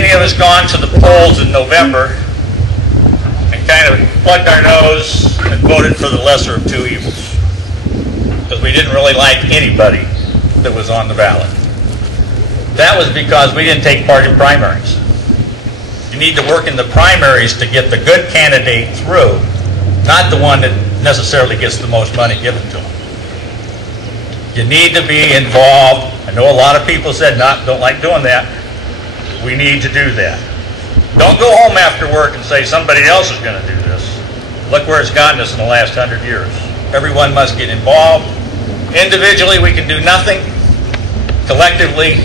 any of us gone to the polls in November and kind of plugged our nose and voted for the lesser of two evils? Because we didn't really like anybody that was on the ballot. That was because we didn't take part in primaries. You need to work in the primaries to get the good candidate through, not the one that necessarily gets the most money given to them. You need to be involved. I know a lot of people said don't like doing that. We need to do that. Don't go home after work and say somebody else is going to do this. Look where it's gotten us in the last 100 years. Everyone must get involved. Individually, we can do nothing. Collectively,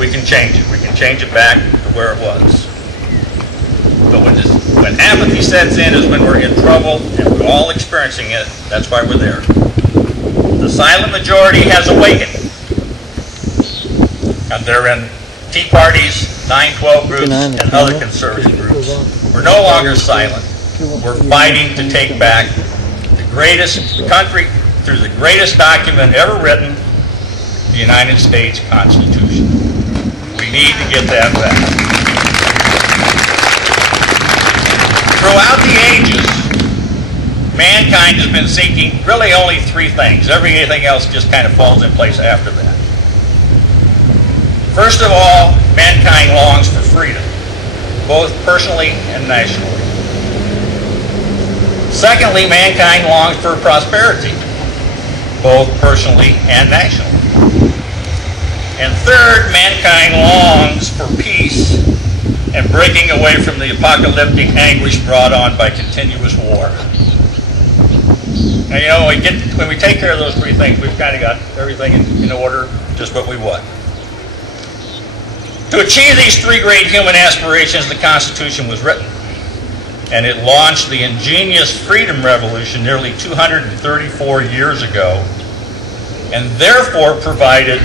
we can change it. We can change it back to where it was. But when apathy sets in is when we're in trouble, and we're all experiencing it. That's why we're there. The silent majority has awakened. And they're in Tea Parties, 9/12 groups, and other conservative groups. We're no longer silent. We're fighting to take back the greatest country through the greatest document ever written, the United States Constitution. We need to get that back. Throughout the ages, mankind has been seeking really only three things. Everything else just kind of falls in place after that. First of all, mankind longs for freedom, both personally and nationally. Secondly, mankind longs for prosperity, both personally and nationally. And third, mankind longs for peace and breaking away from the apocalyptic anguish brought on by continuous war. And you know, when we take care of those three things, we've kind of got everything in order, just what we want. To achieve these three great human aspirations, the Constitution was written. And it launched the ingenious freedom revolution nearly 234 years ago, and therefore provided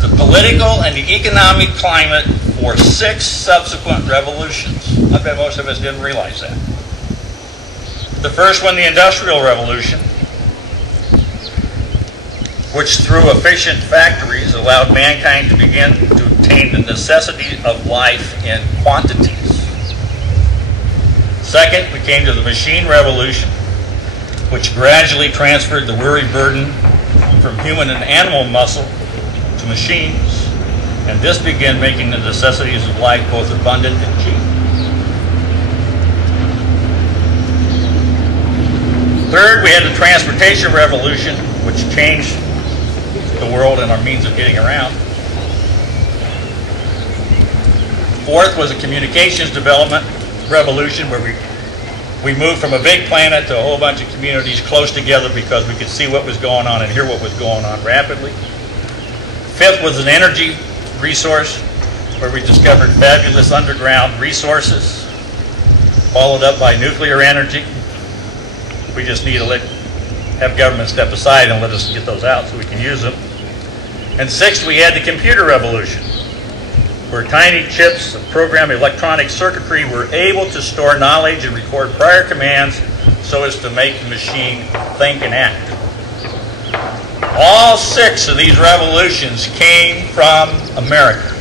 the political and the economic climate for 6 subsequent revolutions. I bet most of us didn't realize that. The first one, the Industrial Revolution, which through efficient factories allowed mankind to begin to obtain the necessity of life in quantities. Second, we came to the Machine Revolution, which gradually transferred the weary burden from human and animal muscle to machines, and this began making the necessities of life both abundant and cheap. Third, we had the Transportation Revolution, which changed the world and our means of getting around. Fourth was the Communications Development Revolution, where we moved from a big planet to a whole bunch of communities close together because we could see what was going on and hear what was going on rapidly. Fifth was an energy resource, where we discovered fabulous underground resources, followed up by nuclear energy. We just need to have government step aside and let us get those out so we can use them. And sixth, we had the Computer Revolution, where tiny chips of programmed electronic circuitry were able to store knowledge and record prior commands so as to make the machine think and act. All 6 of these revolutions came from America.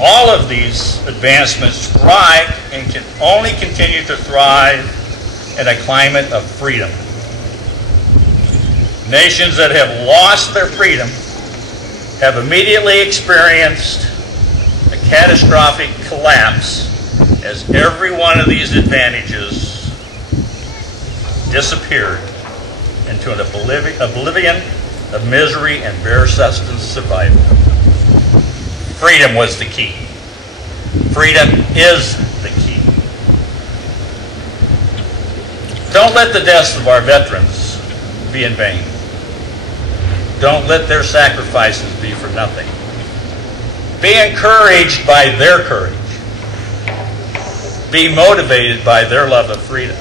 All of these advancements thrived and can only continue to thrive in a climate of freedom. Nations that have lost their freedom have immediately experienced a catastrophic collapse as every one of these advantages disappeared into an oblivion of misery and bare sustenance survival. Freedom was the key. Freedom is the key. Don't let the deaths of our veterans be in vain. Don't let their sacrifices be for nothing. Be encouraged by their courage. Be motivated by their love of freedom.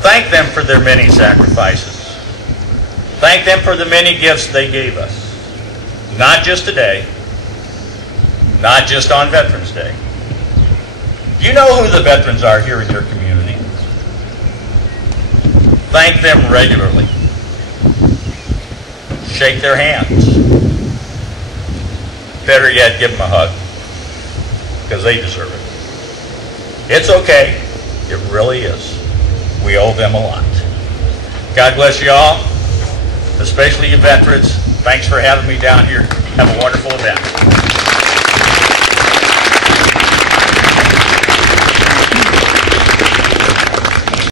Thank them for their many sacrifices. Thank them for the many gifts they gave us. Not just today, not just on Veterans Day. You know who the veterans are here in your community. Thank them regularly. Shake their hands. Better yet, give them a hug, because they deserve it. It's okay. It really is. We owe them a lot. God bless you all, especially you veterans. Thanks for having me down here. Have a wonderful event.